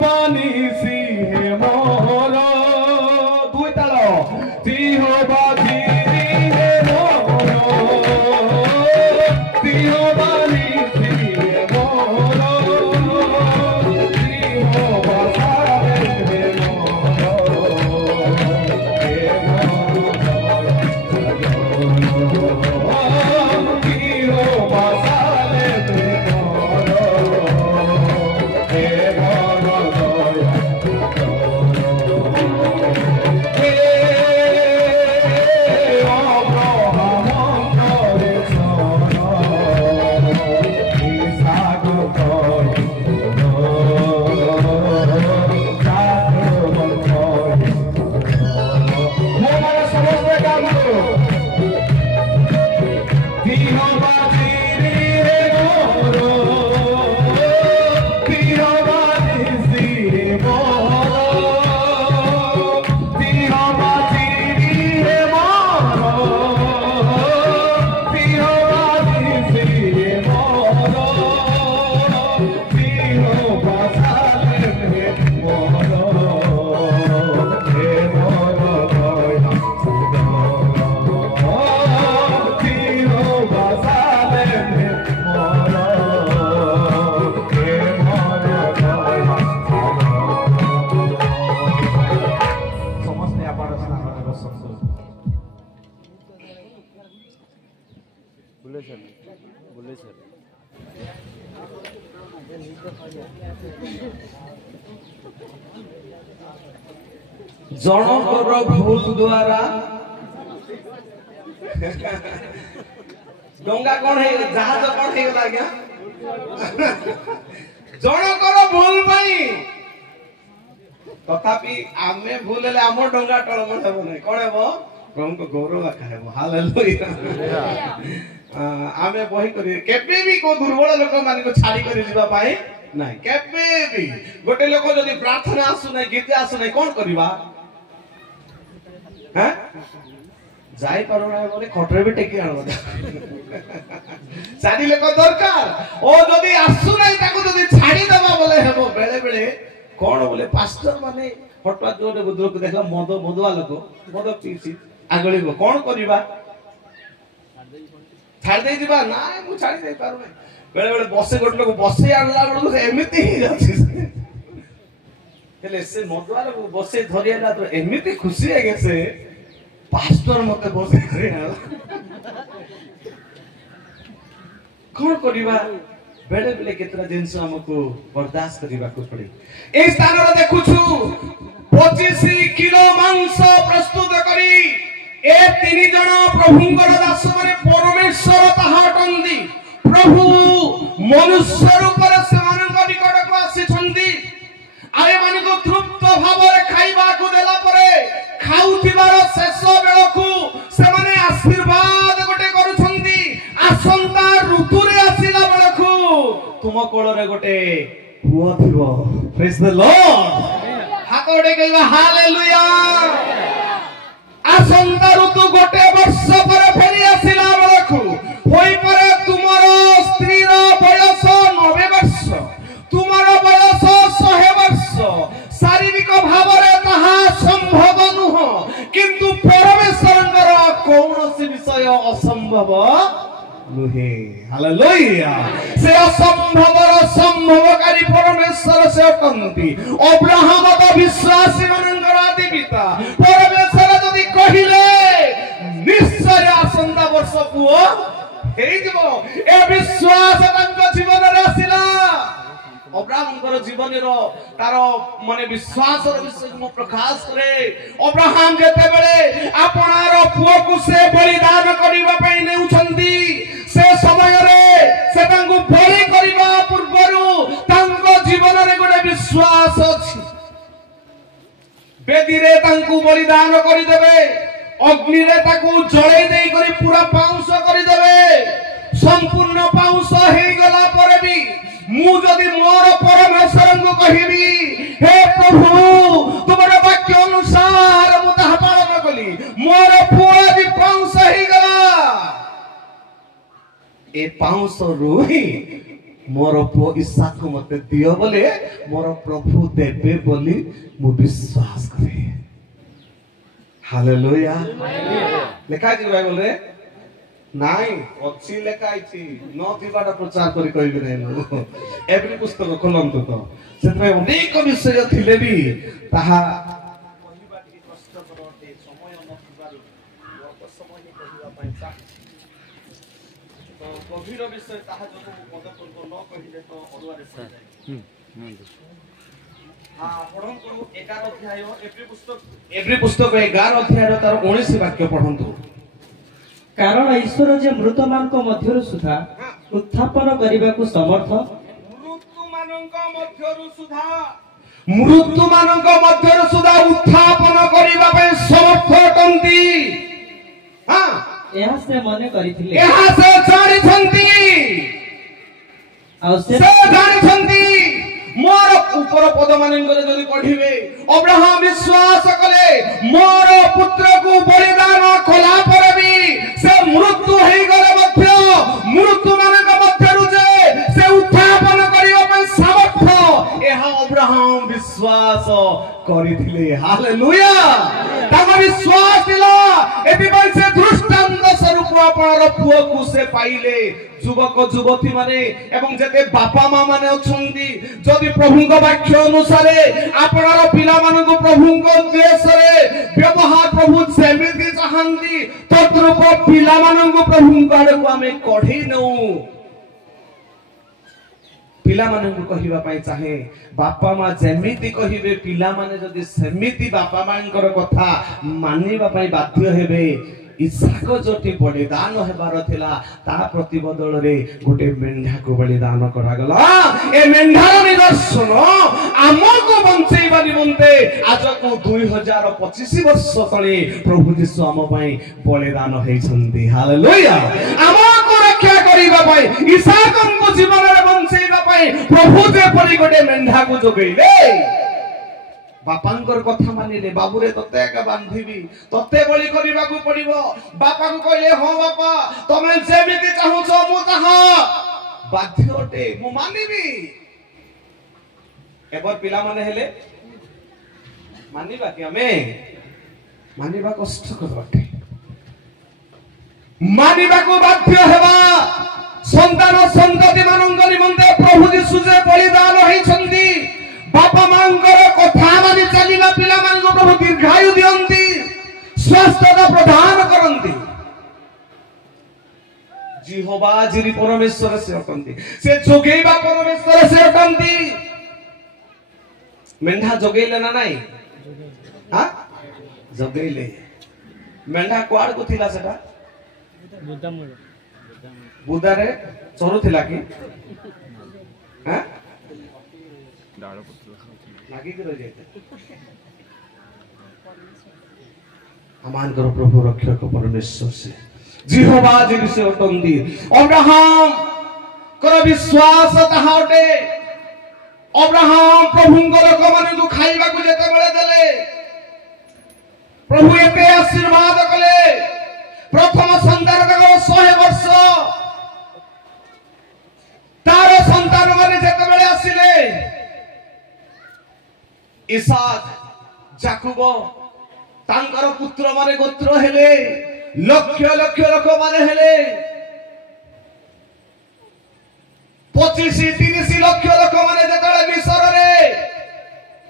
पानी सी है मोर दुई ताल तिहो बाजी है मोर तिहो बानी सी है मोर तिहो बासारे है जनकर भूल द्वारा डोंगा कौन है जहाज कौन है गला क्या जनकर भूल भाई तथापि आमे भूल ले आमो डोंगा टळमण हेबो नै कोन हेबो प्रभु को गौरव आका हेबो हालेलुया आमे बही करी केबे भी को दुर्बल लोक मान को छाड़ी करी जीवा पाए नाही केबे भी गोटे लोक जदी प्रार्थना आसु नै गीत आसु नै कोन करबा हैं जाई पारो ना बोले खटरे भी टेकी आनो साडी लोक दरकार ओ जदी आसु नै ताको जदी छाड़ी दबा बोले हेबो बेले बेले कोन बोले पास्टर माने फटवा जोरे बुद्र को देखला मदुआ लोक मद पीसी आगली को कोन करबा छाड़ दे दिबा ना मु छाड़ी दे पारो नै बेले बेले बसे गोट लोक बसे आनला बेलू एमिति ही जाछि हेले से मदुआ लोक बसे धरियाला तो एमिति खुशी है गेसे पास्टर मते बसे करे कोन करबा बेले बेले केतरा जिंस हमको बर्दाश्त करबा को पड़े ए स्थान रे देखु छु 25 किलो मांस प्रस्तुत करी ए तीन जण प्रभुंकर दास माने परमेश्वर ताहाटंदी प्रभु मनुष्य रूप रे सेमानक निकट को आसी छंदी आए माने को तृप्त भाव रे खाइबा को देला परे खाउथिबार शेष बेलकु से माने आशीर्वाद गोटे करू छंदी आसंता ऋतु रे आसीला बेलकु तुम कोल रे गोटे पुओ थिबो प्रेज द लॉर्ड हाथ ओडे कहबा हालेलुया आसंता ऋतु गोटे वर्ष पर फेरी आसीला बेलकु होई परे तुमरो स्त्री रो बयस 90 वर्ष तुमरो बयस 100 वर्ष शारीरिक भाव रे ताहा संभव नुह किंतु परमेश्वरंकर कौनसी विषय असंभव नुहे हालेलुया से असंभवर संभवकारी परमेश्वर से अटंती अब्राहम तो विश्वासी मनंकर आदि पिता परमेश्वर जदि कहिले निश्चय आसंता वर्ष पुओ हेई दिबो ए विश्वास तांक जीवन रे आसिला अब्राहम जीवन तार माने विश्वास विषय को प्रकाश करे अब्राहम जेते बेले आपनार पुओ को से बलिदान करिबा पई नेउछंती से समय रे से तांको बलि करिबा पूर्वरु तांको जीवन रे गोटे विश्वास अछि बेदी रे तांको बलिदान करि देबे अग्नि रे ताको जळै देई करी पूरा पाउंस करि देबे संपूर्ण पाउंस हे गला परे भी मु जदि मोर परमेश्वर को कहिबी हे प्रभु तुमर वाक्य अनुसार मु ताहा पालन कली मोर पूरा भी पाउंस हे गला ए पाउंस रुही मोर पुओ इसहाक को मते दियो बोले मोर प्रभु देबे बोली मु विश्वास करे। हालेलुया। लेखा जी बाइबल रे नाई अच्छी लेखा आइछि न दिबाटा प्रचार करी कहबी नै नु एवरी पुस्तक खोलंतु तो सेतमे अनेक विषय थिले भी ताहा कहिबा कि कष्ट करते समय न थिबारु वर्ष समय नि कहिबा पई चाहि तो गभीर विषय ताहा जो पदपूर्व न कहिले तो अरुआ रे जाय। हां पढंतु 11 अध्याय एवरी पुस्तक 11 अध्याय तार 19 वाक्य पढंतु। कारण ईश्वर जे मृत मान को मध्यरु सुधा उत्थापन करबा को समर्थ मृत्यु मानक मध्यरु सुधा उत्थापन करबा पे समर्थ अटंती। हां यह से मने करिथिले यह से जानिथंती आ से जानिथंती मोर ऊपर पद मानंगरे जदि पढिबे अब्राहम विश्वास कले मोर पुत्र को बलिदान कला पर भी से मृत्यु हेई गले मध्य मृत्यु मानक मध्यरु जे से उत्थापन करियो पे सामर्थ्य एहा अब्राहम विश्वास करिथिले। हालेलुया। तामा विश्वास दिला एति पई से दृष्टांत स्वरूप आपनर पुओ को से पाइले। युवक युवती माने एवं जते बापा मां माने अछंदी जदि प्रभुक वाक्य अनुसार आपनर पिला मानक प्रभुक देश रे व्यवहार प्रभु सेमिति चाहंदी तद्रूप पिला मानक प्रभुक आडे को हमें कढी नउ पिला मानक कहिबा पई चाहे बापा मां जेमिति कहिबे पिला माने जदि सेमिति बापा मानकर कथा मानिबा पई बाध्य हेबे। इसहाक जोटी बलिदान हेबार थिला ता प्रतिबदल रे गोटे मेंढा को बलिदान करा गला। ए मेंढार निदर्शन हमको बंचेबा निमंते आज को 2025 वर्ष तले प्रभु यीशु हम पई बलिदान हेइछन्ती। हालेलुया। हमको रक्षा करिबा पई इसहाक को जीवन रे बंचेबा पई प्रभु जे परि गोटे मेंढा को जोगैले बापांकर कथा मानिले बाबूरे तते एका बांधिबी तते बलि करिबा को पड़िबो। बापा को कहले हो बापा तमे जेमिति चाहूछो मु ताहा बाध्यटे मु मानिबी। एबर पिला माने हेले मानिबा कि हमें मानिबा कष्ट करबाटे मानिबा को बाध्य हेबा संतान संतति मानंग निमंते प्रभु यीशु जे बलिदान हेइछन्ती बापा मांकर कथा मानि चलीला पिला मानक प्रभु दीर्घायु दियंती स्वस्थता प्रदान करंती। जिहोवा जिरि परमेश्वर से अटंती से जोगेबा परमेश्वर से अटंती। मेंढा जोगेले ना नाही हां जोगेले मेंढा कोआड को थिला सेटा बुदारे चरु थिला कि हां लागी कर जाते अमान करो प्रभु रक्षक परमेश्वर से जिहोवा जिरि से अटंती। अब्राहम कर विश्वास ताहाटे अब्राहम प्रभुंकर लोक माने को खाइबा को जेते बेले देले प्रभु एते आशीर्वाद कले प्रथम संतान का 100 वर्ष तार संतान माने जेते बेले आसिले इसहाक जाकुब तांकर पुत्र माने गोत्र हेले लक्ष लक्ष लोक माने हेले 25-30 लक्ष लोक माने जतले मिस्र रे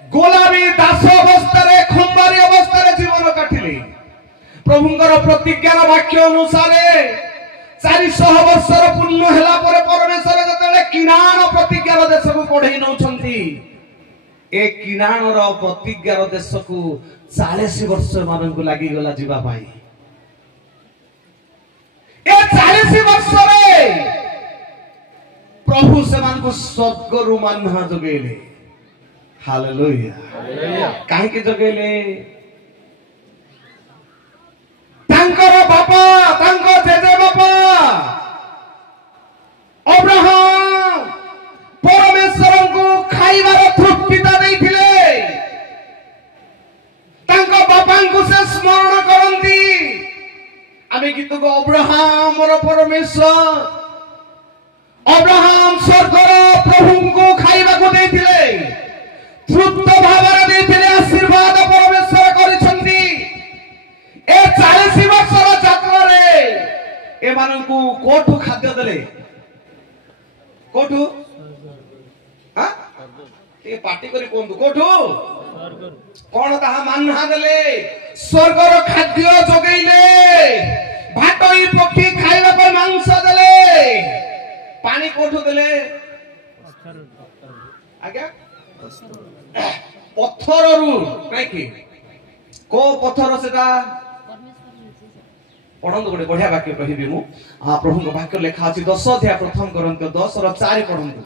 गोलामी दास अवस्था रे खंबारी अवस्था रे जीवन काटिले प्रभुंकर प्रतिज्ञार वाक्य अनुसार 400 वर्षर पूर्ण हेला परे परमेश्वर जतले किनान प्रतिज्ञार देश को कढै नउछंती ए किनानर प्रतिज्ञार देश को 40 वर्ष मानन को लागि गला जीवा पाई ए 40 वर्ष रे प्रभु सेमान को स्वर्ग रु मानहा जगेले। हालेलुया। काहे के जगेले तांकर बापा तांकर जेजे बापा अब्राहम परमेश्वर को खाइबार तृप्तिता देथिले तांको बापा को से स्मरण करंती आमे गीत को अब्राहम और परमेश्वर अब्राहम स्वर्ग ଗୁପ୍ତ ଭାବରେ ଦେଇଥିଲେ ଆଶୀର୍ବାଦ ପରମେଶ୍ୱର କରିଛନ୍ତି। ଏ 40 ବର୍ଷର ଯାତ୍ରାରେ ଏମାନଙ୍କୁ କୋଠୁ ଖାଦ୍ୟ ଦେଲେ? କୋଠୁ? ଟିକେ ପାଟି କରି କୁହନ୍ତୁ, କୋଠୁ? କଣ ତାହା ମାନ୍ନା ଦେଲେ? ସ୍ୱର୍ଗର ଖାଦ୍ୟ ଯୋଗେଇଲେ। ଭାଟଇ ପକ୍ଷୀ ଖାଇବା ପାଇଁ ମାଂସ ଦେଲେ। ପାଣି କୋଠୁ ଦେଲେ? ଆଜ୍ଞା ପଥରରୁ, ନାଇଁ କି? କୋ ପଥର ସେଟା? ପଢନ୍ତୁ, ଗୋଟେ ବଢିଆ ବାକ୍ୟ କହିବି ମୁଁ। ପ୍ରଭୁଙ୍କ ବାକ୍ୟ ଲେଖା ଅଛି 10 ଅଧ୍ୟାୟ 1 Corinthians 10:4 ପଢନ୍ତୁ।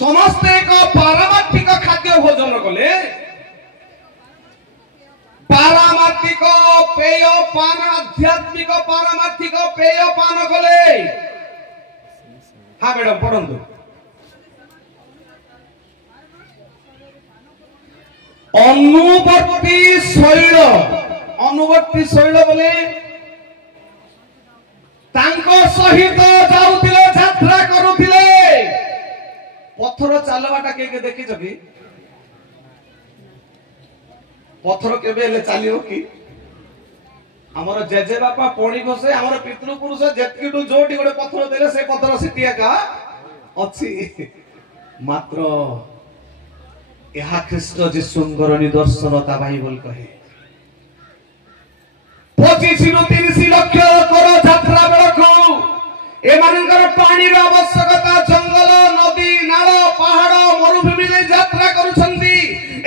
ସମସ୍ତେ ଏକ ପାରମାର୍ଥିକ ଖାଦ୍ୟ ଭୋଜନ କଲେ। ପାରମାର୍ଥିକ ପେୟ ପାନ, ଆଧ୍ୟାତ୍ମିକ ପାରମାର୍ଥିକ ପେୟ ପାନ କଲେ। ହଁ ମ୍ୟାଡାମ ପଢନ୍ତୁ। ଅନୁବର୍ତ୍ତୀ ଶୈଳ, ଅନୁବର୍ତ୍ତୀ ଶୈଳ ବୋଲେ ତାଙ୍କ ସହିତ ଯାଉଥିଲେ, ଯାତ୍ରା କରୁଥିଲେ। ପଥର ଚାଲବାଟା କିଏ ଦେଖିଛ କି? ପଥର କେବେ ହେଲେ ଚାଲିବ କି? ଆମର ଜେଜେ ବାପା ପଣି ବସେ, ଆମର ପିତୃପୁରୁଷ ଯେତିକିଠୁ ଯୋଉଠି ଗୋଟେ ପଥର ଦେଲେ ସେ ପଥର ସେଠି ଏକା ଅଛି। ମାତ୍ର ଏହା ଖ୍ରୀଷ୍ଟ ଯୀଶୁଙ୍କର ନିଦର୍ଶନ, ତା ବାଇବଲ କହେ। 25 ରୁ 30 ଲକ୍ଷ ଲୋକର ଯାତ୍ରା ବେଳକୁ ଏମାନଙ୍କର ପାଣିର ଆବଶ୍ୟକତା, ଜଙ୍ଗଲ, ନଦୀ, ନାଳ, ପାହାଡ, ମରୁଭୂମିରେ ଯାତ୍ରା କରୁଛନ୍ତି।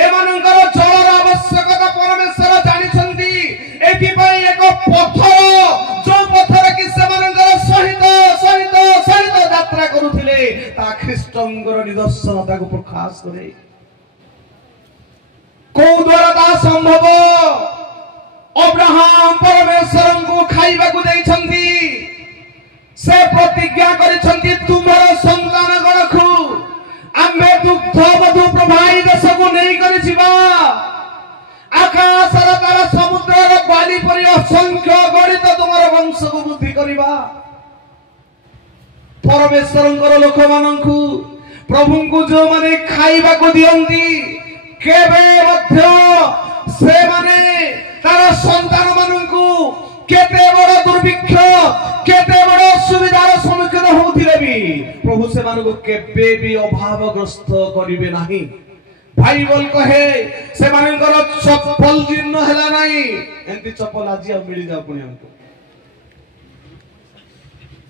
ଏମାନଙ୍କର ଜଳର ଆବଶ୍ୟକତା ପରମେଶ୍ୱର ଜାଣିଛନ୍ତି। ଏଥିପାଇଁ ଏକ ପଥର, ଯୋଉ ପଥର କି ସେମାନଙ୍କର ସହିତ ସହିତ ସହିତ ଯାତ୍ରା କରୁଥିଲେ, ତା ଖ୍ରୀଷ୍ଟଙ୍କର ନିଦର୍ଶନ ତାକୁ ପ୍ରକାଶ କରେ। କୋଉ ଦ୍ୱାରା ତାହା ସମ୍ଭବ? ଅବ୍ରାହମ ପରମେଶ୍ୱରଙ୍କୁ ଖାଇବାକୁ ଦେଇଛନ୍ତି। ସେ ପ୍ରତିଜ୍ଞା କରିଛନ୍ତି, ତୁମର ସନ୍ତାନ ଗଣକୁ ଆମେ ଦୁଗ୍ଧ ମଧୁ ପ୍ରବାହୀ ଦେଶକୁ ନେଇକରି ଯିବା। ଆକାଶର ତାରା, ସମୁଦ୍ରର ବାଲି ପରି ଅସଂଖ୍ୟ ଗଣିତ ତୁମର ବଂଶକୁ ବୃଦ୍ଧି କରିବା। ପରମେଶ୍ୱରଙ୍କର ଲୋକମାନଙ୍କୁ, ପ୍ରଭୁଙ୍କୁ ଯୋଉମାନେ ଖାଇବାକୁ ଦିଅନ୍ତି, କେବେ ମଧ୍ୟ ସେମାନେ ତାର ସନ୍ତାନ ମାନଙ୍କୁ କେତେ ବଡ ଦୁର୍ଭିକ୍ଷ, କେତେ ବଡ ଅସୁବିଧାର ସମ୍ମୁଖୀନ ହଉଥିଲେ ବି ପ୍ରଭୁ ସେମାନଙ୍କୁ କେବେ ବି ଅଭାବଗ୍ରସ୍ତ କରିବେ ନାହିଁ। ବାଇବଲ କହେ ସେମାନଙ୍କର ଚପଲ ଜୀର୍ଣ୍ଣ ହେଲା ନାହିଁ। ଏମିତି ଚପଲ ଆଜି ଆଉ ମିଳିଯାଉ ପୁଣି ଆମକୁ?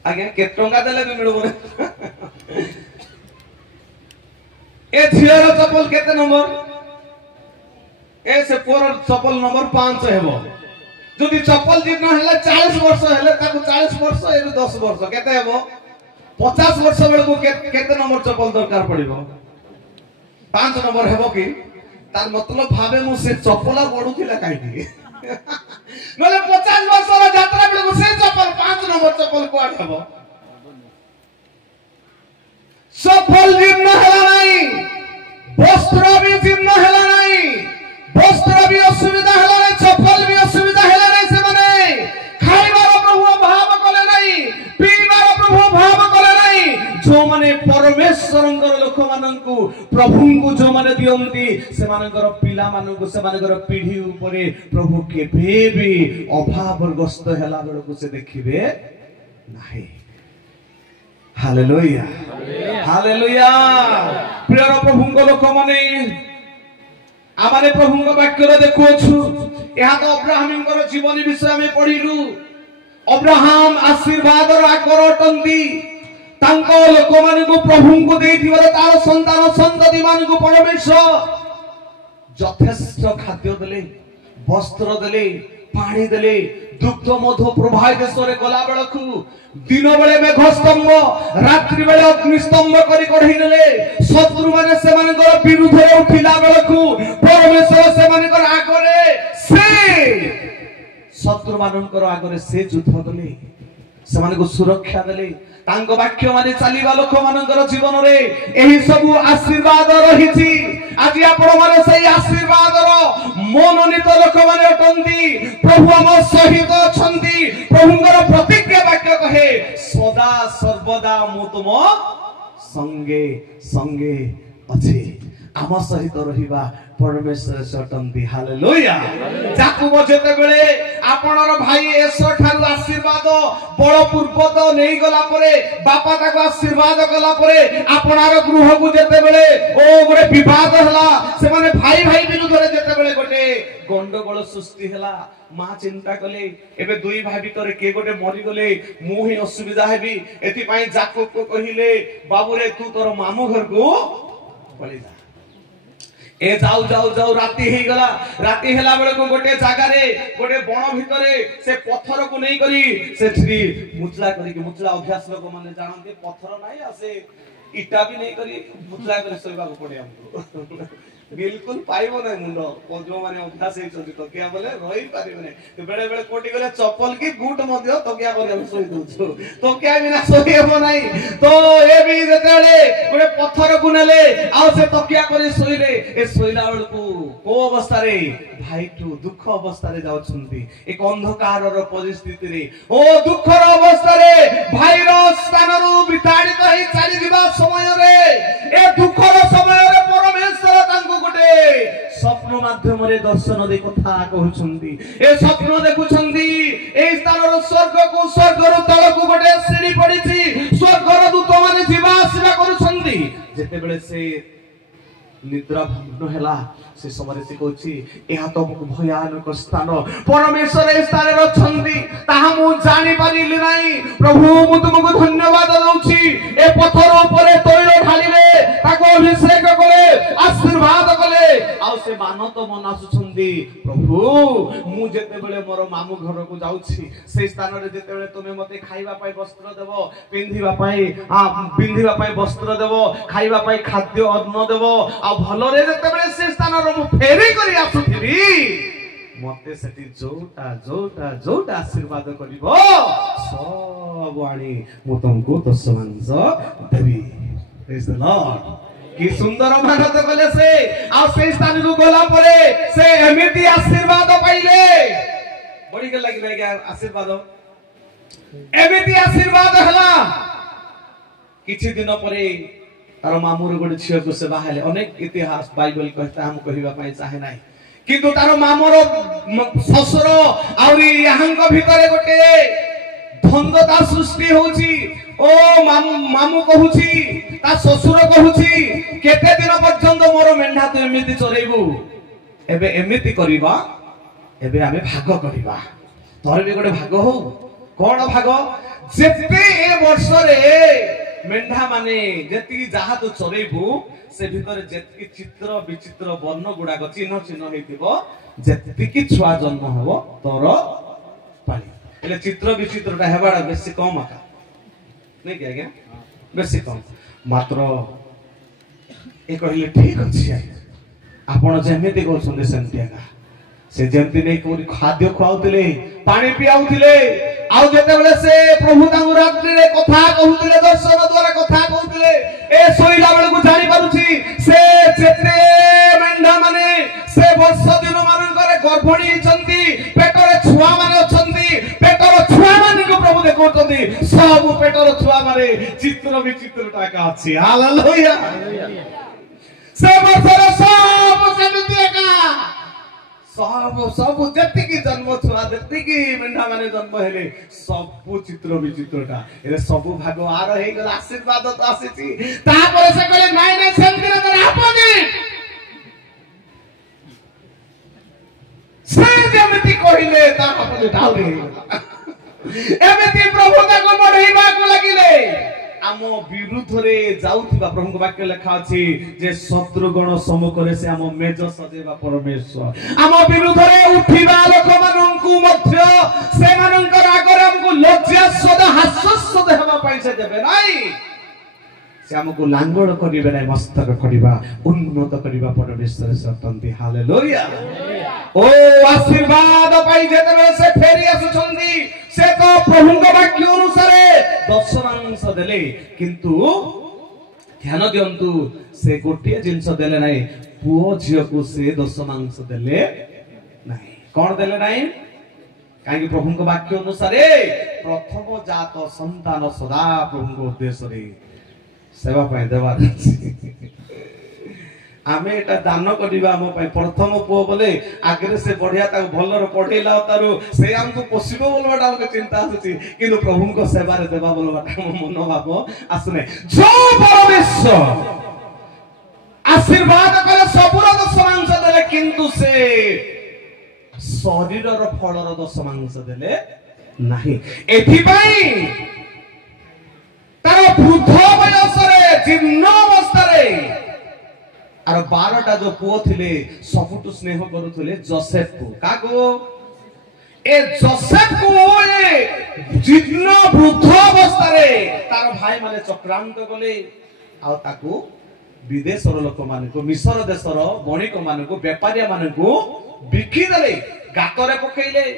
ଆଜ୍ଞା କେତେ ଟଙ୍କା ଦେଲେ ବି ମିଳିବ? ଏ ଝିଅର ଚପଲ କେତେ ନମ୍ବର? ଏ ସେ ପୁଅର ଚପଲ ନମ୍ବର 5 ହେବ। যদি চপল জীর্ণ হলে 40 বর্ষ হলে তাকে 40 বর্ষ এবং 10 বর্ষ কেতে হবো? 50 বর্ষ বেলকু কেতে নম্বর চপল দরকার পড়িব? 5 নম্বর হেবো কি? তার মতলব ভাবে মু সে চপল বড়ুথিলা কাইকি নলে 50 বর্ষর যাত্রা বেলকু সে চপল 5 নম্বর চপল কোয়াড হবো? চপল জীর্ণ হেলা নাই, বস্ত্র বি জীর্ণ হেলা নাই, বস্ত্র বি অসুবিধা হেলা নাই, চপল বি অসুবিধা হেলা। परमेश्वरंकर लोक माननकु प्रभुंकु जो माने दियंती सेमानकर पिला माननकु सेमानकर पीढ़ी ऊपरे प्रभु केबे भी अभावग्रस्त हेला बेलकु से देखिबे नाही। Hallelujah hallelujah. प्रिय प्रभुंक लोक माने आमाने प्रभुंक वाक्य देखुछु। यहा तो अब्राहमंकर जीवन विषय में पढिलु। अब्राहम आशीर्वादर आकर अटंती। तांको लोक मानकु प्रभुंकु देथिबार तार संतान संतति मानकु परमेश्वर यथेष्ट खाद्य देले, वस्त्र देले, पानी देले, दुग्ध मधु प्रवाहित देशरे गला बेलकु दिन बेले मेघ स्तंभ, रात्रि बेले अग्नि स्तंभ करी कढई नेले। शत्रु माने सेमानकर विरुद्धे उठिला बेलकु परमेश्वर सेमानकर आगरे से शत्रु मानकर आगरे से युद्ध कले। सेमानकु सुरक्षा देले तांको वाक्य माने चलीबा लोक मानकर जीवन रे एही सब आशीर्वाद रहिछि। आज आपण माने सही आशीर्वाद रो मनोनीत लोक माने अटंती। प्रभु हम सहित अछंती। प्रभुंकर प्रतिज्ञा वाक्य कहे सदा सर्वदा मु तुम संगे संगे अछि। आम सहित रहिबा परमेश्वर सटंती। हालेलुया। जाकुब जेते बेले आपनर भाई एसो ठारू आशीर्वाद बड़ पूर्वत नै गला परे बापा ताको आशीर्वाद गला परे आपनार गृह को जेते बेले ओ गोटे विवाद हला से माने भाई भाई विरुद्ध रे जेते बेले गोटे गंडगोल सृष्टि हला मां चिंता कले एबे दुई भाई भीतर के गोटे मरि गले मु ही असुविधा हेबी एथि पई जाकुब को कहिले बाबू रे तू तोर मामू घर को पळी जा। ए जाऊ जाऊ जाऊ राती ही गला। राती हेला बेले को गोटे जागा रे गोटे बण भितरे से पत्थर को नै करी से थ्री मुचला करी के मुचला अभ्यास लोक माने जानते पत्थर नाही आसे इटा भी नै करी मुचला करे सोइबा को पड़े हमको बिल्कुल पाइबो नै मुंडो जो माने अभ्यास हे चोटी तो क्या बोले रही पारिबो नै तो बेले बेले कोटी गले चप्पल की बूट मध्य तो क्या करे हम सोई दोछु तो क्या बिना सोइबो नै तो ए भी जेतेले गोटे पत्थर को नेले आ से तकिया करे सोइले ए सोइला बेल को अवस्था रे भाई टू दुख अवस्था रे जाउछंती एक अंधकार रो परिस्थिति रे ओ दुख रो अवस्था रे भाई रो स्थान रो विताड़ित होई चली दिबा समय रे ए दुख रो समय रे परमेश्वर तांको गोटे स्वप्न माध्यम रे दर्शन दे कथा कहउछंती। ए स्वप्न देखुछंती ए स्थान रो स्वर्ग को स्वर्ग रो तळ को गोटे सीढ़ी पड़ीची स्वर्ग रो दूत माने जीवा आसीबा करूछंती। जेते बेले से निद्रा भग्न हैला से समय से कहछि एहा तो भयानक स्थान परमेश्वर ए स्थान रे छंदी ताहा मु जानि परिली नाही। प्रभु मु तुमको धन्यवाद दउछि ए पत्थर ऊपर तैल ढालिले ताको अभिषेक कले आशीर्वाद कले आ से मानत मन आसुछंदी। प्रभु मु जेते बेले मोर मामू घर को जाउछि से स्थान रे जेते बेले तुमे मते खाइबा पाई वस्त्र देबो पिंधिबा पाई वस्त्र देबो खाइबा पाई खाद्य अन्न देबो आ भलो रे जेते बेले से स्थान रो फेरी करी आसुथिबी मते सेठी जोटा जोटा जोटा आशीर्वाद करिवो सब आनी मु तुमको 10 मांस देबी। Praise the Lord. कि सुंदर मानत कले से आ से स्थान को गला परे से एमिति आशीर्वाद पाइले बड़ी के लागि गया आशीर्वाद एमिति आशीर्वाद हला। किछि दिन परे तार मामूर गोटे छियो को से बाहले अनेक इतिहास बाइबल कहता हम कहिबा पई चाहे नाही किंतु तार मामूर ससुर आउरी यहांक भितरे गोटे धंधता सृष्टि होउची। ओ मामू कहूची ता ससुर कहूची केते दिन पर्यंत मोर मेंढा तू एमिति चरेबू एबे एमिति करिबा एबे आमे भाग करिबा तोर भी गोटे भाग हो कोन भाग जेते ए वर्ष रे मेंढा माने जेति जहा तू चरेबू से भितर जेति चित्र विचित्र वर्ण गुडा को चिन्ह चिन्ह हेतिबो जेति कि छुआ जन्म होबो तोर पाली एले चित्र विचित्रटा हेबाडा बेसी कम आका नै के आज्ञा बेसी कम मात्र ए कहिले ठीक अछि आपण जेमिति कोछन सेंति आका से जेमिति नै कोरी खाद्य खुआउतिले पानी पियाउतिले आ जेते बेले से प्रभु तांगु रात्रि रे कथा कहउतिले दर्शन द्वारा कथा कहउतिले ए सोइला बेले को जानि पारुछि से जेते मेंढा माने से वर्ष दिन मानकर गर्भणी छंती पेटरे छुआ माने छंती पेटर छुआ माने को प्रभु देखौतंती सब पेटर छुआ माने चित्र विचित्रता का अछि। हालेलुया। से वर्षर सब सेमिति का सब जति की जन्म छुआ जति की मेंढा माने जन्म हेले सब चित्र विचित्रता ए सब भाग आर हे गला आशीर्वाद तो आसीची ता पर से कहले नाइ नाइ सेमति न तर आपनी से जेमिति कहिले ता आपने ढाल एमिति प्रभु ताको बढाइबा को लागिले आम विरुद्ध रे जाउथिबा प्रभु को वाक्य लिखा अछि जे शत्रुगण सम्मुखरे से आम मेज सजेबा परमेश्वर आम विरुद्ध रे उठिबा लोक माननकु मध्य से माननकर आगरे हमकु लज्जास्पद हास्यास्पद हेबा पई से देबे नाही से हमकु लांगड़ करिबे नाही मस्तक करिबा उन्नत करिबा परमेश्वर सतंती। हालेलुया। ओ आशीर्वाद पाई जेते से फेरी आसुछंदी से तो प्रभु वाक्य अनुसार दशमांश देले किंतु ध्यान दियंतु से गोटे जिनस देले नाही पुओ झियो को से दशमांश देले नाही कोन देले नाही काहे प्रभु वाक्य अनुसार प्रथम जात संतान सदा प्रभु उद्देश्य रे सेवा पाए देवा आमे एटा दान करिबा हम पाए प्रथम पुओ बोले आगरे से बढ़िया ता भलर पढेला तारु से हमको पॉसिबल बोलबाटा हमके चिंता आछी किंतु प्रभु को सेवा रे देबा बोलबाटा मन भाव आसने जो परमेश्वर आशीर्वाद करे सबुर दशमांश देले किंतु से शरीरर फलर दशमांश देले नाही एथि पई तार वृद्ध वयस रे जीर्ण अवस्था रे आर 12टा जो पुओ थिले सबुटु स्नेह करूथिले जोसेफ को कागो ए जोसेफ को ए जीर्ण वृद्ध अवस्था रे तार भाई माने चक्रांत गले आ ताकू विदेशर लोक मानकु मिस्र देशर बणिक मानकु व्यापारी मानकु बिखि देले गातरे पकैले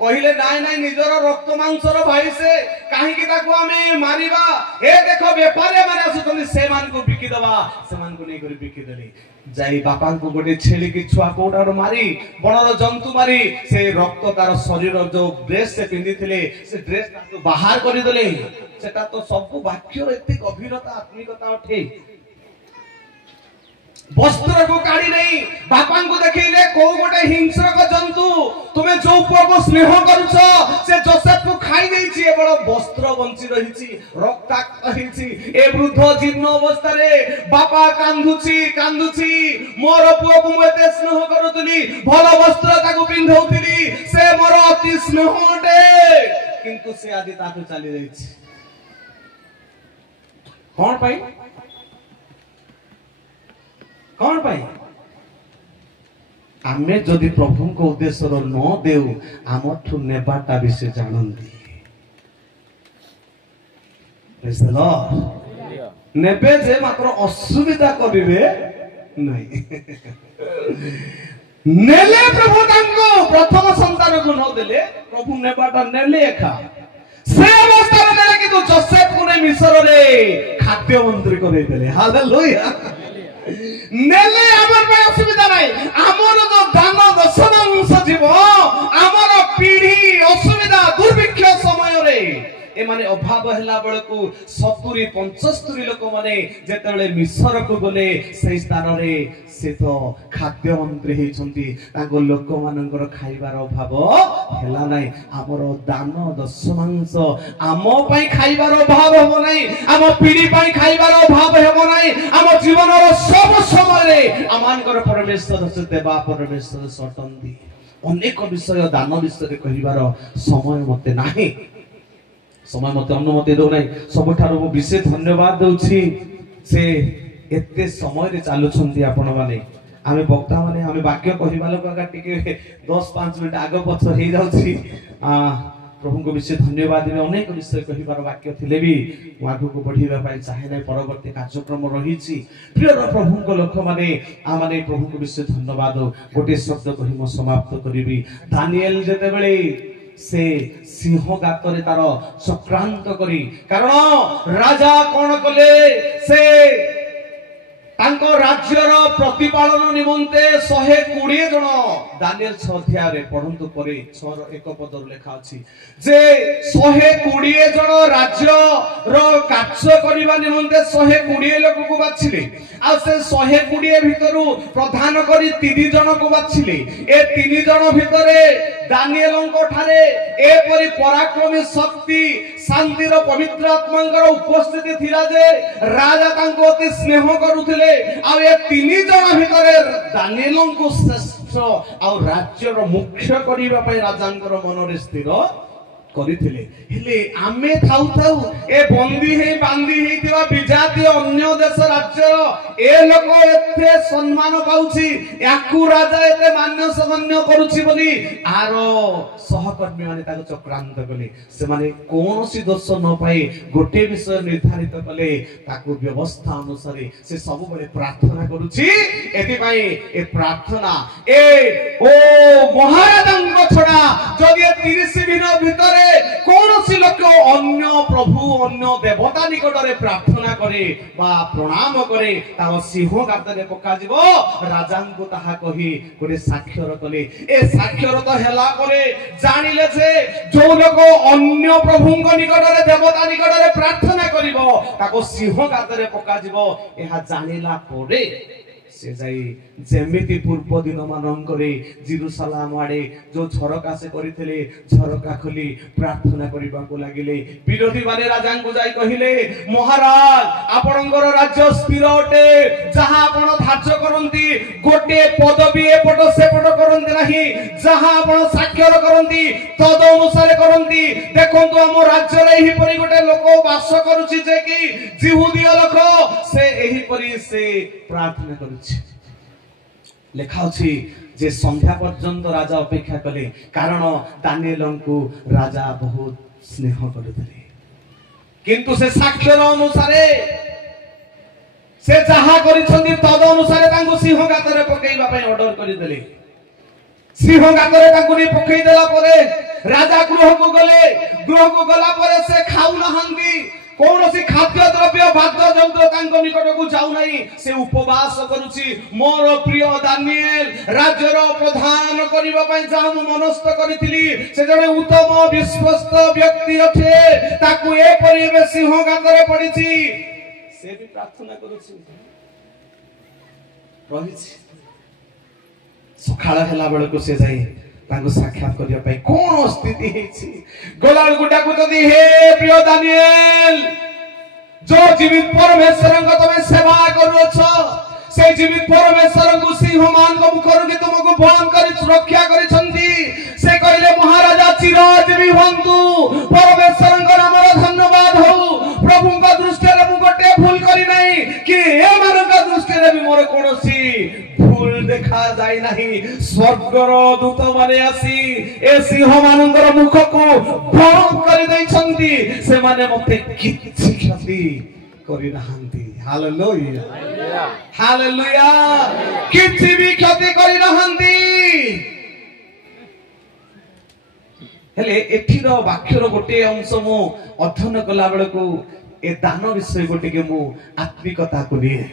कहिले नाय नाय निजर रक्त मांसर भाई से काहे कि ताकू हमें मारिबा ए देखो व्यापारी माने आसुतनी से मान को बिखि दबा से मान को नै करी बिखि देले जाई बापा को गोटे छेली की छुआ कोडार मारी बनर जंतु मारी से रक्त तार शरीर जो ड्रेस से पिंदी थिले से ड्रेस ताकू बाहर करी देले सेटा तो सब वाक्यर एते गभीरता आत्मिकता उठे वस्त्र को काढ़ी नहीं बापा को देखिले को गोटे हिंस्रक जंतु तुमे जो पुओ को स्नेह करूछ से जोसेफ को खाई देछि ए बड़ वस्त्र बंची रहिछि रक्ताक्त रहिछि ए वृद्ध जीर्ण अवस्था रे बापा कांदुछि मोर पुओ को मते स्नेह करूतली भल वस्त्र ताको पिंधौतली से मोर अति स्नेहटे किंतु से आदि ताको चली जाइछि कोन पाई कौन पाई आमे जदि प्रभु को उद्देश्य न देउ आमठु नेबाटा विषय जानंती प्रेज द लॉर्ड नेबे जे मात्र असुविधा करिवे नहीं नेले प्रभु तांको प्रथम संतान को न देले प्रभु नेबाटा नेले एखा से अवस्था रे नेले कि जोसेफ को ने मिस्र रे खाद्य मंत्री को दे देले हालेलुया नेले हमर पे असुविधा नहीं हमर जो दान दशमांश जीव हमर पीढ़ी असुविधा दुर्भिक्ष समय रे ए माने अभाव हला बेलकु 70 75 लोक माने जेतेले मिस्र को गले से स्थान रे से तो खाद्य मंत्री हेचंती ताको लोक मानकर खाइबार अभाव हला नाही हमर दान दशमांश आम पई खाइबार अभाव हो नाही आम पीढ़ी पई खाइबार अभाव हो नाही आम जीवनर सब समय रे आमानकर परमेश्वर से देवा परमेश्वर सटंती अनेक विषय दान विषय कहिबार समय मते नाही समय मते अनुमति दो नाही सबठारो मो विशेष धन्यवाद दउछि से एते समय रे चालु छंती आपण माने आमे वक्ता माने आमे वाक्य कहिबा लोक का टिके 10-5 मिनिट आगो पछ हे जाउछि प्रभु को विशेष धन्यवाद देबे अनेक विषय कहिबार वाक्य थिले भी आगु को बढ़िबा पई चाहे नै परवर्ती कार्यक्रम रहिछि प्रिय प्रभु को लोक माने आ माने प्रभु को विशेष धन्यवाद गोटे शब्द कहि म समाप्त करिबी दानिएल जेते बेले से सिंह गातरे तार चक्रांत करी कारण राजा कोन कले से तांको राज्यर प्रतिपालन निमंते 120 जन दानिएल 6 अध्याय रे पढंतु परे 6 रो 1 पदर लेखा अछि जे 120 जन राज्य रो कार्य करिबा निमंते 120 लोक को बाछिले आ से 120 भितरु प्रधान करी 3 जन को बाछिले ए 3 जन भितरे दानिएलंको ठारे ए परि पराक्रमी शक्ति शांतिर पवित्र आत्मांकर उपस्थिति थिला जे राजा तांको अति स्नेह करूथिले आ ए 3 जन भितरे दानिएलंको श्रेष्ठ आ राज्यर मुख्य करिबा पई राजांकर मनरे स्थिर करिथिले हेले आमे थाउ थाउ ए बंदी हे बांदी हेतिबा विजातीय अन्य देश राज्य ए लोक एथे सम्मान पाउछि याकु राजा एते मान्य सम्मान करूछि बोली आरो सहकर्मी माने ताको चक्रांत कले से माने कोनोसी दोष न पाए गोटे विषय निर्धारित कले ताको व्यवस्था अनुसार से सब बळे प्रार्थना करूछि एति पई ए प्रार्थना ए ओ महाराजंग छडा जदि 30 दिन भितरे को सी लोक अन्य प्रभु अन्य देवता निकट रे प्रार्थना करे बा प्रणाम करे ता सिंह गातरे पका जिवो राजा को ताहा कही गोटे साक्षर कले ए साक्षर तो हेला परे जानिले जे जो लोक अन्य प्रभु निकट रे देवता निकट रे प्रार्थना करिवो ताको सिंह गातरे पका जिवो एहा जानिला परे से जाई जेमिति पूर्व दिन मानंकरे जेरुसलाम आडे जो झरका से करिथिले झरका खोली प्रार्थना करिबा को लागिले विरोधी माने राजा को जाई कहिले महाराज आपनकर राज्य स्थिर अटे जहा आपण धार्य करंती गोटे पदवी एपट सेपट करंती नाही जहा आपण साक्षर करंती तद अनुसार करंती देखंतु हम राज्य रे एही परि गोटे लोक वास करूची जे कि जिहुदी लोक से एही परि से प्रार्थना करूची लेखा अछि जे संध्या पर्यंत राजा अपेक्षा कले कारण दानिएल को राजा बहुत स्नेह करथिले किंतु से साक्षर अनुसारे से जहा करिसंती तद अनुसारे तांको सिंह गातरे पकेइबा पय ऑर्डर करि देले सिंह गातरे तांको नि पकेइ देला परे राजा गृह को गला परे से खाउ नहंती कौनसी खाद्य द्रव्य वाद्य यंत्र तांको निकट को जाऊ नहीं से उपवास करूची मोर प्रिय दानिएल राज्यर प्रधान करिबा पय जाहु मनस्थ करिथिली से जने उत्तम विश्वस्त व्यक्ति अथे ताकू ए परिबे सिंह गातरे पडिची से भी प्रार्थना करूची रहिछि सखाळ हेला बेल को से जाई तांको साक्षात करिया पय कोन स्थिति हेछि गोलाल गुडा को जदी हे प्रिय दानिएल जो जीवित परमेश्वर को तमे सेवा करूछ से जीवित परमेश्वर को सिंह मान को मुखर के तुमको बंद करी सुरक्षा करिसंती से कहले महाराजा चिरजीवी हंतु परमेश्वर को नाम धन्यवाद हो प्रभु का दृष्टि रे मु गोटे भूल करी नहीं कि ए मान का दृष्टि रे भी मोर कोनोसी भूल देखा जाय नहीं स्वर्गर दूत माने आसी ए सिंह मानंगर मुख को बंद करि दैछंती से माने मते किछि क्षति करि नहंती हालेलुया हालेलुया किछि भी क्षति करि नहंती हेले एठिरो वाक्यर गोटे अंश मु अध्ययन कला बेले को ए दान विषय गोटे के मु आत्मिकता को लिए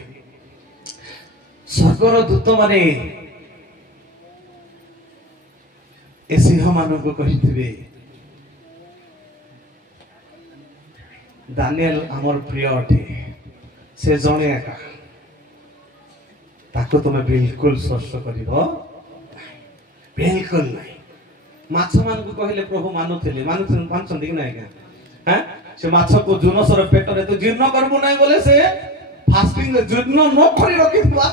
स्वर्गर दूत माने ए सिंह मान को कहिथिबे दानिएल हमर प्रिय अटे से जणे एका ताको तुम बिल्कुल स्पर्श करिवो बिल्कुल नहीं माछ मान को कहले प्रभु मानुथिले मानछंती कि नै का हैं से माछ को जुनसर पेट रे तो जीर्ण करबो नै बोले से फास्टिंग जीर्ण न करी रखिथबा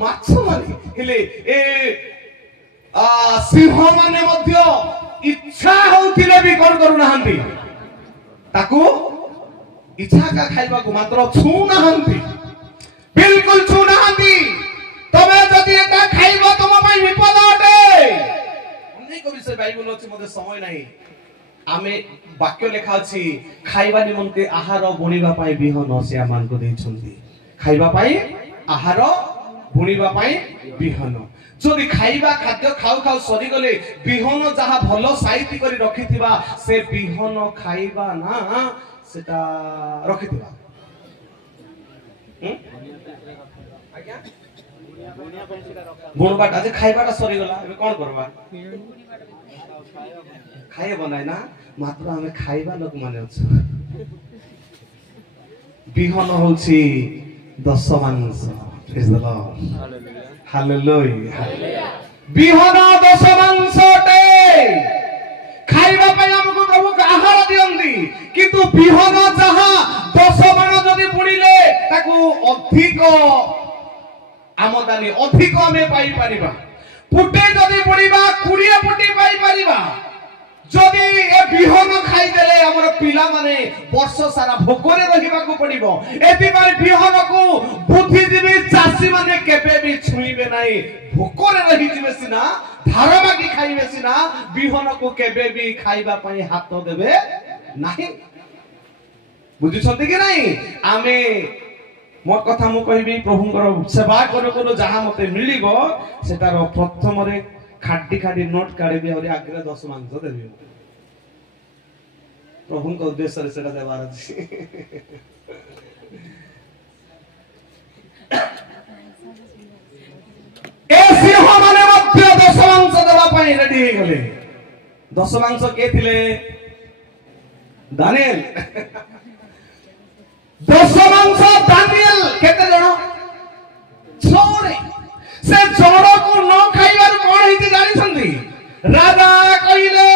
माछ माने हेले ए सिंह माने मध्य इच्छा होथिले भी कोन करू नहंती ताको इच्छा का खाइबा को मात्र छू नहंती बिल्कुल छू नहंती तमे जदी एटा खाइबो तुम पई विपद अटे अनेक विषय बाइबल अछि मते समय नाही आमे वाक्य लेखा अछि खाइबा निमंते आहार बुणीबा पई बिहन से आमान को दैछंती खाइबा पई आहार बुणीबा पई बिहन जदि खाइबा खाद्य खाउ खाउ सरी गले बिहन जहा भलो साइति करी रखिथिबा से बिहन खाइबा ना सेटा रखिथिबा आज्ञा बुणबाटा जे खाइबाटा सरी गला एबे कोन करबा खाए बनाय ना मात्र हमें खाइबा लोक माने अछि बिहन होछि दश मांस प्रेज द लॉर्ड हालेलुया बिहन दश मांस टे खाइबा पय हमको प्रभु आहार दियंती किंतु बिहन जहा 10 माण जदी पुडिले ताकू अधिक आमदानी अधिक हमें पाई परिबा फुटे जदी पुडिबा 20 फुटी पाई परिबा जदी ए बिहन खाई देले हमर पिला माने वर्ष सारा भोकरे रहिबा को पड़िबो एति माने बिहन को बुद्धिजीवी चासी माने केबे भी छुईबे नाही भोकरे रहि जिवे सिना धारमा की खाइबे सिना बिहन को केबे भी खाइबा पई हाथ देबे नाही बुझि छथि कि नाही आमे मोर कथा मु कहबी प्रभुंकर सेवा करो करो जहा मते मिलिबो सेटार प्रथम रे खाडी खाडी नोट काढिबी और आग्रे 10 मांस देबी प्रभु को उद्देश्य से देवार अछि ए सिंह माने मध्य दशमांश देवा पई रेडी हे गले दशमांश के थिले दानिएल दशमांश दानिएल केते जण छोड़े से जण को न खाइबार कोन हिति जानि छथि राजा कहिले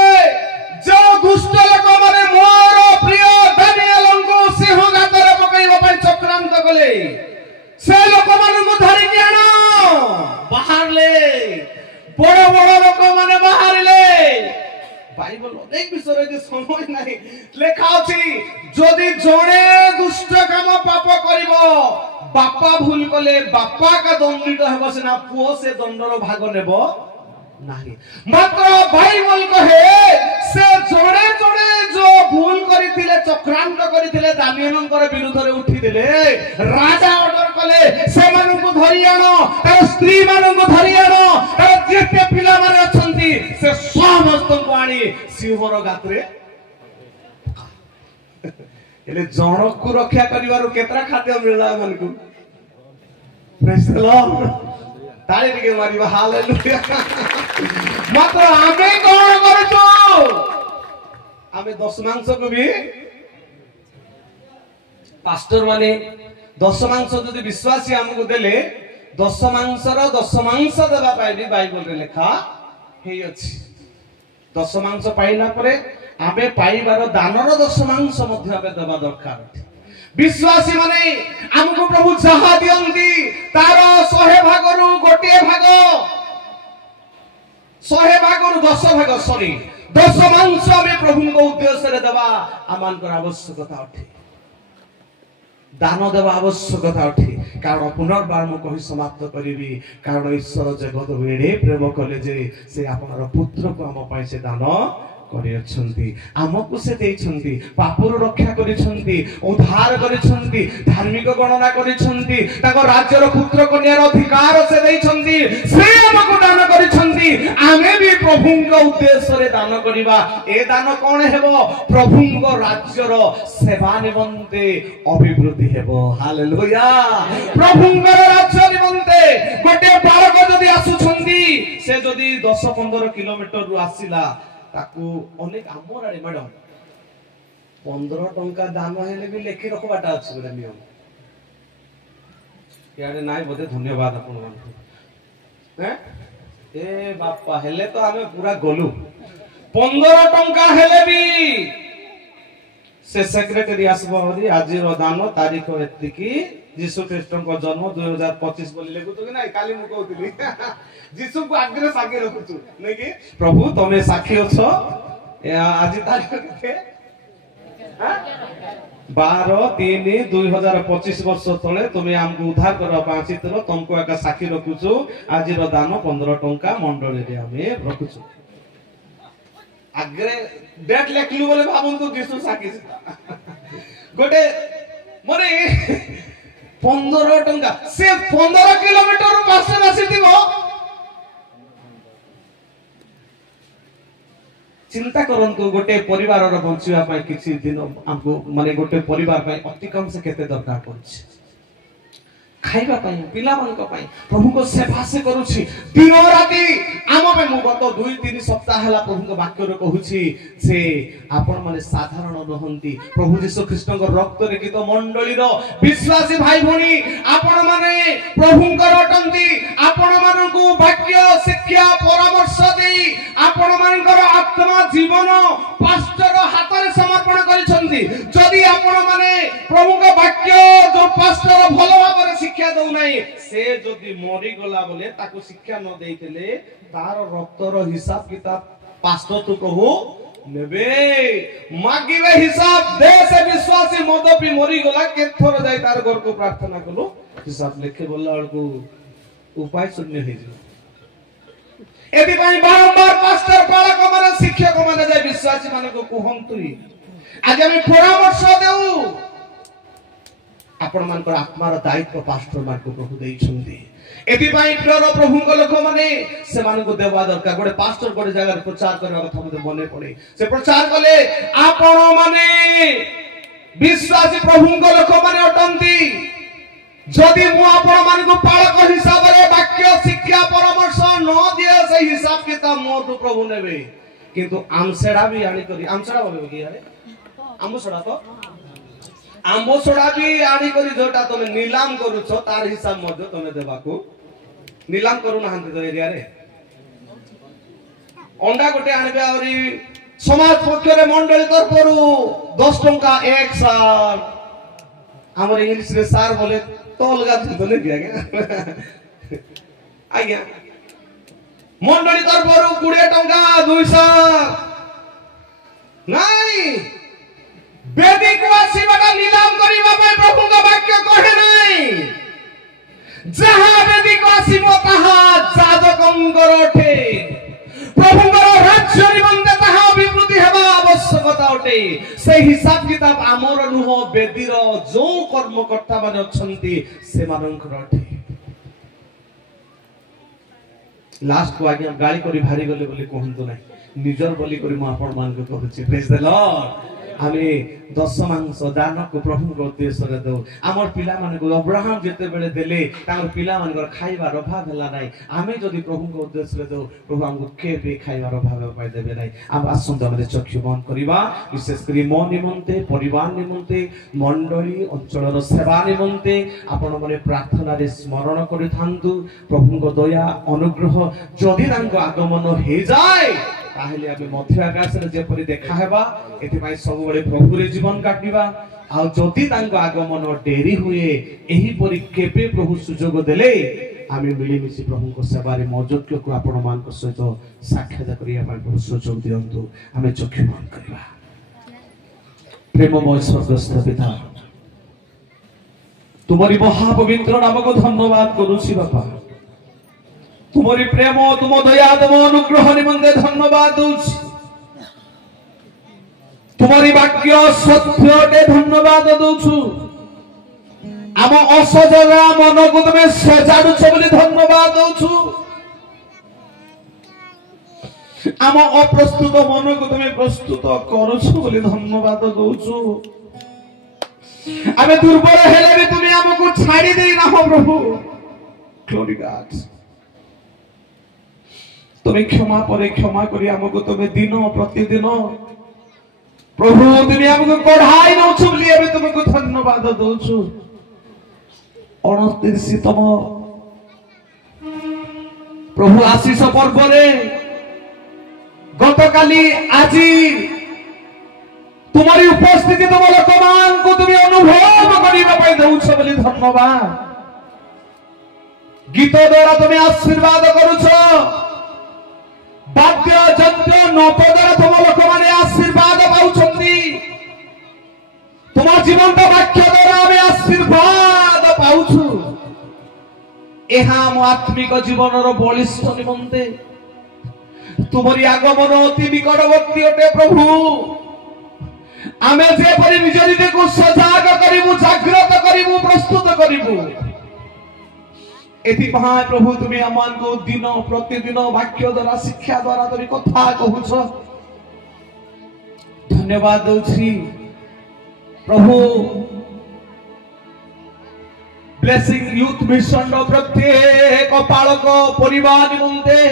जो दुष्ट लोक माने मोर प्रिय दानिएल को सिंह गातर पकाइबा पई चक्रांत कले से लोक माने को धरि के आनो बाहरले बड़ बड़ लोक माने बाहरले बाइबल अनेक विषय जे समय नाही लेखा अछि जदि जणे दुष्ट काम पाप करिवो बापा भूल कले बापा का दंडित हेबो सेना पुओ से दंडर भाग नेबो नाही मात्र बाइबल कहे से जणे जणे जो भूल करिथिले चक्रांत करिथिले दानिएलंकर विरुद्ध रे उठिथिले राजा ऑर्डर कले से मानु को धरि आनो तार स्त्री मानु को धरि आनो तार जेते पिला माने अछंती से समस्त को आनी सिंहर गात्रे एले जणक को रक्षा करिवारो केतरा खाद्य मिलला मानको प्रेज द लॉर्ड ताली टिके मारिबा हालेलुया मात्र आमे कोन करछु आमे दशमांश को भी पास्टर माने दशमांश जदि विश्वासी हमको देले दशमांशर दशमांश देबा पाई भी बाइबल रे लिखा हेई अछि दशमांश पाइला परे आमे पाइबार दानर दशमांश मध्ये आमे देबा दरकार विश्वासी माने हमको प्रभु जहा दियंती तार 100 भागरु गोटे भाग 100 भागरु 10 भाग सॉरी दशमांश आमे प्रभु को उद्देश्य रे देबा आमान कर आवश्यकता अठे दान देवा आवश्यकता अठे कारण पुनर्बार मु कहि समाप्त करिवि कारण ईश्वर जगत वेडे प्रेम कले जे से आपनर पुत्र को हम पाइ से दान करि अछंती हमकु से देइछंती पापर रक्षा करिछंती उद्धार करिछंती धार्मिक गणना करिछंती ताको राज्यर पुत्र कन्यार अधिकार से देइछंती से हमकु दान करिछंती आमे भी प्रभु को उद्देश्य रे दान करिबा ए दान कोन हेबो प्रभु को राज्यर सेवा निमंते अभिवृद्धि हेबो हालेलुया प्रभु को राज्य निमंते गोटे बालक जदी आसुछंती से जदी 10-15 किलोमीटर रु आसिला ताकू अनेक आमर आड़े मैडम 15 टंका दाम हेले भी लेखि रखबाटा अछि बोले नियम यारे नाइ बोधे धन्यवाद आपन मान हैं ए बापा हेले तो हमें पूरा गोलू 15 टंका हेले भी से सेक्रेटरी आसबो आज रो दान तारीख एतिकी जीसु ख्रीष्ट को जन्म 2025 बोली लेखु तो कि नाही काली मु कहउतली जीसु को आग्रे सागे रखुछु नै कि प्रभु तमे साक्षी अछो आज तारीख केते हां 12/3/2025 वर्ष तळे तुमे हमको उद्धार करबा पाचितर तुमको एका साक्षी रखुछु आज रो दान 15 टंका मंडली रे हमें रखुछु आग्रे डेट लेखलु बोले भाबन तो जीसु साक्षी गोटे मोरे 15 टंका से 15 किलोमीटर पासे आसीथिबो चिंता करंतु गोटे परिवार रो बंचिया पाई किछि दिन हमको माने गोटे परिवार पाई अति कम से केते दरकार पड़छ खाइबा पाई पिला मान को पाई प्रभु को सेवा से करूछि दिन राति आम पे मु गत 2-3 सप्ताह हला प्रभु को वाक्य रे कहूछि से आपण माने साधारण रहंती प्रभु यीशु ख्रीष्ट को रक्त रे कितो मंडली रो विश्वासी भाई भणी आपण माने प्रभु को रटंती आपण मान को वाक्य शिक्षा परामर्श देई आपण मान को आत्मा जीवन पास्टर हाथ रे समर्पण करिसंती जदी आपण माने प्रभु को वाक्य जो पास्टर भलो भाबरे शिक्षा दउ नाही से जदी मरि गला बोले ताको शिक्षा न देइतले तार रक्तर हिसाब किताब पास्टर तो कहू नेबे मागिवे हिसाब दे से विश्वासी मदपी मरि गला केथर जाय तार घर को प्रार्थना कलो हिसाब लेखे बोलला को उपाय शून्य हे जो एदि पई बारंबार पास्टर पालक माने शिक्षक माने जाय विश्वासी माने को कहंतुई आज हम परामर्श देउ आपण मानकर आत्मार दायित्व पास्टर मान को प्रभु देइछन्ती एति पई प्रिय प्रभु को लोक माने से मान को देवा दरकार गोटे पास्टर गोटे जगह प्रचार करबा कथा मते मने पड़े से प्रचार कले आपण माने विश्वासी प्रभु को लोक माने अटंती जदि मु आपण मान को पालक हिसाब रे वाक्य शिक्षा परामर्श न दिए से हिसाब किताब मोर तो प्रभु नेबे किंतु आमसेडा भी आनी करी आमसेडा बोले कि यारे आमसेडा तो आमसेडा भी आनी करी जोटा तमे नीलाम करूछो तार हिसाब मध्य तमे देबाको नीलाम करू नाहंती तो एरिया रे अंडा गोटे आनबे आरी समाज पक्ष रे मंडली तरफरु 10 टंका एक सार हमर इंग्लिश रे सार बोले तो अलगा तो नहीं दिया क्या आज्ञा मंडली तरफरु 20 टंका 200 नहीं वेदिक वासी बड़ा नीलाम करिबा पय प्रभु का वाक्य कहे नहीं जहां वेदिक वासी मोताहा जाजकम करोठे प्रभु का राज्य निबंध ताहा विवृद्धि हेबा आवश्यकता उठे से हिसाब किताब आमर नुह वेदीर जो कर्मकर्ता माने अछंती से मानकर उठे लास्ट को आगे गाली करी भारी गले बोली कहंतु नाही निजर बोली करी म आपण मान को कहछि प्रेज द लॉर्ड आमे दशमांश दान को प्रभु को उद्देश्य रे दो हमर पिला माने को अब्राहम जेते बेले देले तांगर पिला मानकर खाइबार अभाव हला नाही आमे जदि प्रभु को उद्देश्य रे दो प्रभु हमको केबे खाइबार अभाव पाइ देबे नाही अब आसंत हमरे चक्षु बंद करिबा विशेष करी मो निमंते परिवार निमंते मंडली अंचलर सेवा निमंते आपण माने प्रार्थना रे स्मरण करि थांतु प्रभु को दया अनुग्रह जदि तांको आगमन हे जाय ताहेले आमे मध्य आकाश रे जेपरि देखा हेबा एति पई सब बळे प्रभु रे जीवन काटिबा आ जदि तांको आगमन डेरी हुए एही परि केबे प्रभु सुजोग देले आमे मिली मिसी प्रभु को सेवा रे मौजूद को आपण मान को सहित साक्षात करिया पई प्रभु सुजोग दियंतु आमे चक्षु बंद करिबा प्रेममय स्वर्गस्थ पिता तुम्हारी महापवित्र नाम को धन्यवाद करूछि बापा तुम्हारी प्रेम तुम दया तुम अनुग्रह निमंते धन्यवाद दूछि तुम्हारी वाक्य सत्य दे धन्यवाद दूछु आम असजगा मन को तुम सजाडु छ बोली धन्यवाद दूछु आम अप्रस्तुत मन को तुम प्रस्तुत करू छ बोली धन्यवाद दूछु आमे दुर्बल हेले भी तुम हमको छाड़ी देई ना हो प्रभु ग्लोरी गॉड तुम्हें क्षमा परे क्षमा करी हमको तुम्हें दिन प्रतिदिन प्रभु तुम्हें हमको कढ़ाई नौछु बोली अबे तुमको धन्यवाद दउछु 29तम प्रभु आशीष पर्व रे गतकाली आज तुम्हारी उपस्थिति तुम लोकमान को तुम्हें अनुभव करिबा पई दउछ बोली धन्यवाद गीत द्वारा तुम्हें आशीर्वाद करूछ वाद्य यंत्र नपदर तुम लोक माने आशीर्वाद पाउछंती तुम जीवन वाक्य द्वारा आमे आशीर्वाद पाउछु एहा मो आत्मिक जीवन रो बलिष्ठ निमंते तुमरी आगमन अति निकटवर्ती अटे प्रभु आमे जे परि निज निज को सजाग करिबु जागृत करिबु प्रस्तुत करिबु एति महान प्रभु तुम्हें अमान को दिन प्रतिदिन वाक्य द्वारा शिक्षा द्वारा तुम कथा कहूछ धन्यवाद दउछि प्रभु ब्लेसिंग यूथ मिशन रो प्रत्येक पालक परिवार निमंते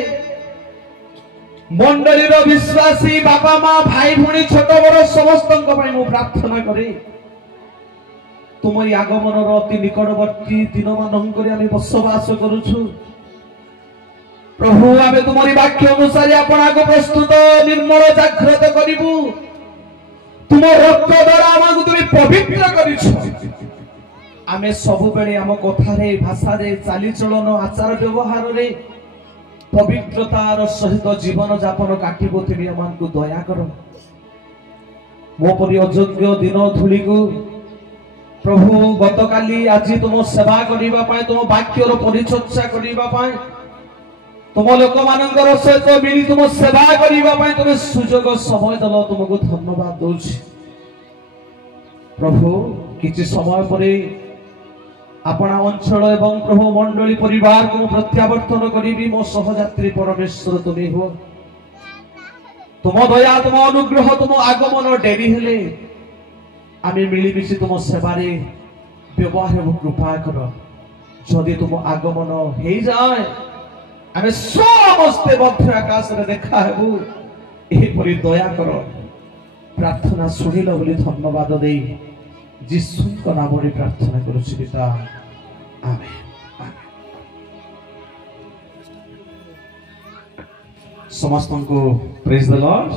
मंडली रो विश्वासी बापा मां भाई भणी छोट बड़ समस्त पई मु प्रार्थना करे तुम्हारी आगमन अति निकटवर्ती दिन मानकर आम बसवास करुछु प्रभु आम तुम्हारी वाक्य अनुसार आपण आग प्रस्तुत निर्मल जागृत करिबु तुम रक्त द्वारा आमको तुम पवित्र करिछु आमे सब बेले आम कथारे भाषारे चालीचलन आचार व्यवहार रे पवित्रतार सहित जीवन यापन काटिबो तेबे आमको दया करो मो परि अयोग्य दिन धूली को प्रभु गतकाली आज तुम सेवा करिबा पाए तुम वाक्यर परिचर्चा करिबा पाए तुम लोक मानकर सहित मिली तुम सेवा करिबा पाए तुम सुजोग समय दल तुमको धन्यवाद दउछि प्रभु किछि समय परे अपना अंचल एवं प्रभु मंडली परिवार को प्रत्यावर्तन करी मो सहयात्री परमेश्वर तुम्हें हो तुम दया तुम अनुग्रह तुम आगमन डेरी हेले आमे मिलिमिशि तुम सेवारे व्यवहार एवं कृपा कर जदि तुम आगमन हो जाए आमे समस्ते मध्य आकाश रे देखा हेबु एपरि दया कर प्रार्थना सुनिल बोली धन्यवाद दे यीशु नाम रे प्रार्थना करूछि पिता आमेन। समस्त को प्रेज द लॉर्ड।